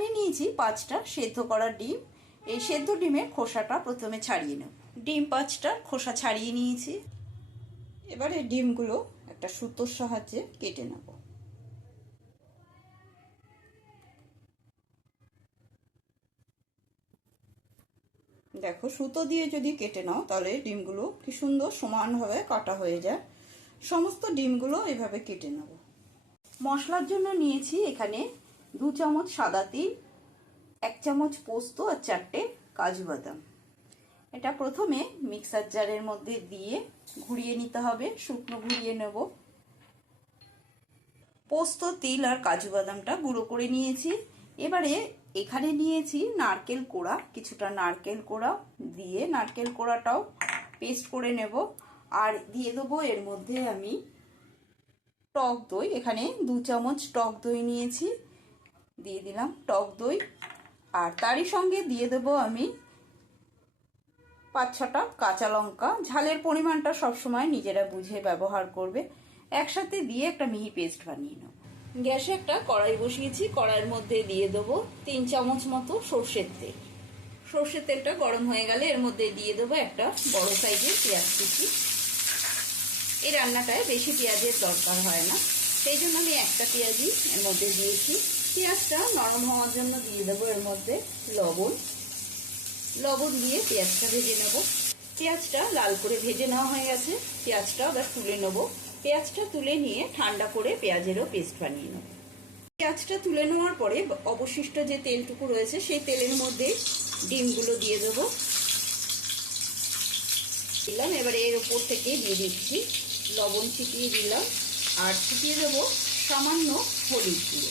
এখানে নিয়েছি 5টা সেদ্ধ করা ডিম। এই সেদ্ধ ডিমের খোসাটা প্রথমে ছাড়িয়ে নেব। ডিম 5টার খোসা ছাড়িয়ে নিয়েছি। এবারে ডিমগুলো একটা সুতোর সাহায্যে কেটে নেব। দেখো, সুতো দিয়ে যদি কেটে নাও তাহলে ডিমগুলো কি সুন্দর সমানভাবে কাটা হয়ে যায়। সমস্ত ডিমগুলো এভাবে কেটে নেব। মশলার জন্য নিয়েছি এখানে 2 চামচ সাদা তিল, 1 চামচ পোস্ত আর 4টে কাজু বাদাম। এটা প্রথমে মিক্সার জারের মধ্যে দিয়ে ঘুরিয়ে নিতে হবে, শুকনো ঘুরিয়ে নেব। পোস্ত, তিল আর কাজু বাদামটা গুঁড়ো করে নিয়েছি। এবারে এখানে নিয়েছি নারকেল কোড়া, কিছুটা নারকেল কোড়া দিয়ে নারকেল কোড়াটাও পেস্ট করে নেব। আর দিয়ে দেবো এর মধ্যে আমি টক দই। এখানে 2 চামচ টক দই নিয়েছি, দিয়ে দিলাম টক দই। আর তারই সঙ্গে দিয়ে দেবো আমি 5-6টা কাঁচা লঙ্কা। ঝালের পরিমাণটা সবসময় নিজেরা বুঝে ব্যবহার করবে। একসাথে দিয়ে একটা মিহি পেস্ট বানিয়ে নেব। গ্যাসে একটা কড়াই বসিয়েছি, কড়াইয়ের মধ্যে দিয়ে দেবো 3 চামচ মতো সর্ষের তেল। সর্ষের তেলটা গরম হয়ে গেলে এর মধ্যে দিয়ে দেবো একটা বড় সাইজের পেঁয়াজ কুচি। এই রান্নাটায় বেশি পেঁয়াজের দরকার হয় না, সেই জন্য আমি একটা পেঁয়াজই এর মধ্যে দিয়েছি। পেঁয়াজটা নরম হওয়ার জন্য দিয়ে দেবো এর মধ্যে লবণ দিয়ে পেঁয়াজটা ভেজে নেব। পেঁয়াজটা লাল করে ভেজে নেওয়া হয়ে গেছে। পেঁয়াজটা আবার তুলে নেব। পেঁয়াজটা তুলে নিয়ে ঠান্ডা করে পেঁয়াজেরও পেস্ট বানিয়ে নেব। পেঁয়াজটা তুলে নেওয়ার পরে অবশিষ্ট যে তেলটুকু রয়েছে সেই তেলের মধ্যে ডিমগুলো দিয়ে দেবো। দিলাম, এবারে এর উপর থেকে দিয়ে দিচ্ছি লবণ, ছিটিয়ে দিলাম আর ছিটিয়ে দেবো সামান্য হলুদ গুঁড়ো।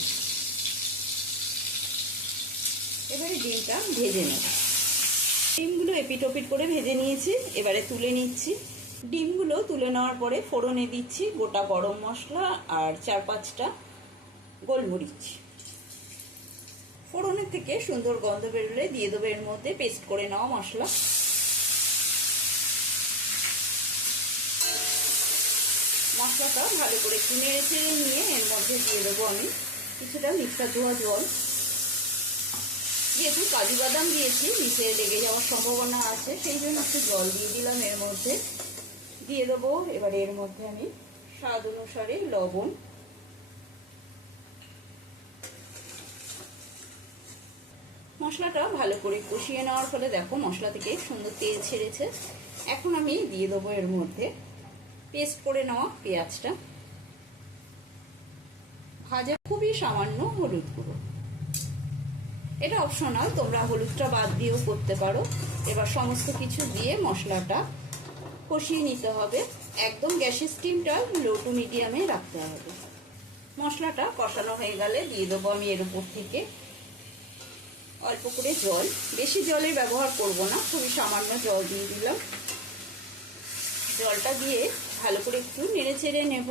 এবারে ডিমটা ভেজে নেব। ডিমগুলো এপিট ওপিট করে ভেজে নিয়েছি, এবারে তুলে নিচ্ছি। ডিমগুলো তুলে নেওয়ার পরে ফোড়নে দিচ্ছি গোটা গরম মশলা আর 4-5টা গোলমরিচ। ফোড়নের থেকে সুন্দর গন্ধ বেরোলে দিয়ে দেবো এর মধ্যে পেস্ট করে নেওয়া মশলা। মশলাটা ভালো করে একটু নেড়ে চেড়ে নিয়ে এর মধ্যে দিয়ে দেবো আমি কিছুটা মিক্সার ধোয়া জল। যেহেতু কাজু বাদাম দিয়েছি, নিচে লেগে যাওয়ার সম্ভাবনা আছে, সেই জন্য একটু জল দিয়ে দিলাম এর মধ্যে। দিয়ে দেবো এবারে এর মধ্যে আমি স্বাদ অনুসারে লবণ। মশলাটা ভালো করে কষিয়ে নেওয়ার ফলে দেখো মশলা থেকে সুন্দর তেল ছেড়েছে। এখন আমি দিয়ে দেবো এর মধ্যে পেস্ট করে নেওয়া পেঁয়াজটা ভাজা, খুবই সামান্য হলুদ গুঁড়ো। এটা অপশনাল, তোমরা হলুদটা বাদ দিয়েও করতে পারো। এবার সমস্ত কিছু দিয়ে মশলাটা কষিয়ে নিতে হবে। একদম গ্যাসের স্টিমটা লো টু মিডিয়ামে রাখতে হবে। মশলাটা কষানো হয়ে গেলে দিয়ে দেবো আমি এর উপর থেকে অল্প করে জল। বেশি জলের ব্যবহার করব না, খুবই সামান্য জল দিয়ে দিলাম। জলটা দিয়ে ভালো করে একটু নেড়ে চেড়ে নেব।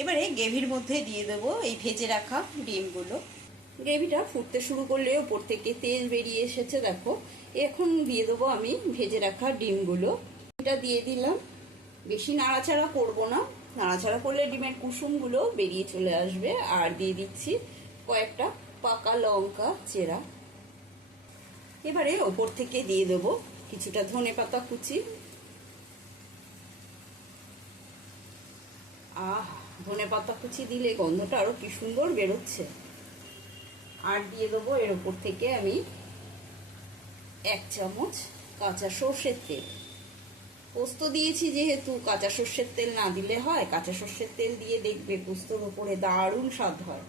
এবারে গ্রেভির মধ্যে দিয়ে দেবো এই ভেজে রাখা ডিমগুলো। গ্রেভিটা ফুটতে শুরু করলে ওপর থেকে তেল বেরিয়ে এসেছে দেখো। এখন দিয়ে দেবো আমি ভেজে রাখা ডিমগুলো। এটা দিয়ে দিলাম। বেশি নাড়াচাড়া করব না, নাড়াচাড়া করলে ডিমের কুসুমগুলো বেরিয়ে চলে আসবে। আর দিয়ে দিচ্ছি কয়েকটা পাকা লঙ্কা চেরা। এবারে ওপর থেকে দিয়ে দেবো কিছুটা ধনেপাতা কুচি। ধনেপাতা কুচি দিলে গন্ধটা আরো কি সুন্দর বেরোচ্ছে। আর দিয়ে দেবো এর উপর থেকে আমি 1 চামচ কাঁচা সর্ষের তেল। পোস্ত দিয়েছি যেহেতু, কাঁচা সর্ষের তেল না দিলে হয়, কাঁচা সর্ষের তেল দিয়ে দেখবে পোস্তর উপরে দারুণ স্বাদ হয়।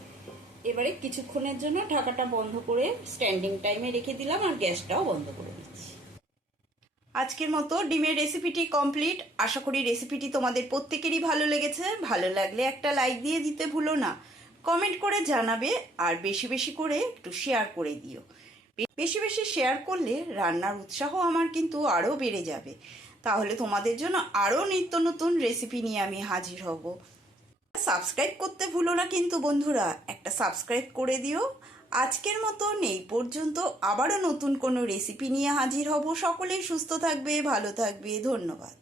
এবারে কিছুক্ষণের জন্য ঢাকাটা বন্ধ করে স্ট্যান্ডিং টাইমে রেখে দিলাম আর গ্যাসটাও বন্ধ করে দিচ্ছি। আজকের মতো ডিমের রেসিপিটি কমপ্লিট। আশা করি রেসিপিটি তোমাদের প্রত্যেকেরই ভালো লেগেছে। ভালো লাগলে একটা লাইক দিয়ে দিতে ভুলো না, কমেন্ট করে জানাবে আর বেশি বেশি করে একটু শেয়ার করে দিও। বেশি বেশি শেয়ার করলে রান্নার উৎসাহ আমার কিন্তু আরও বেড়ে যাবে। তাহলে তোমাদের জন্য আরও নিত্য নতুন রেসিপি নিয়ে আমি হাজির হব। সাবস্ক্রাইব করতে ভুলো না কিন্তু বন্ধুরা, একটা সাবস্ক্রাইব করে দিও। আজকের মতন এই পর্যন্ত, আবারও নতুন কোনো রেসিপি নিয়ে হাজির হব। সকলেই সুস্থ থাকবে, ভালো থাকবে, ধন্যবাদ।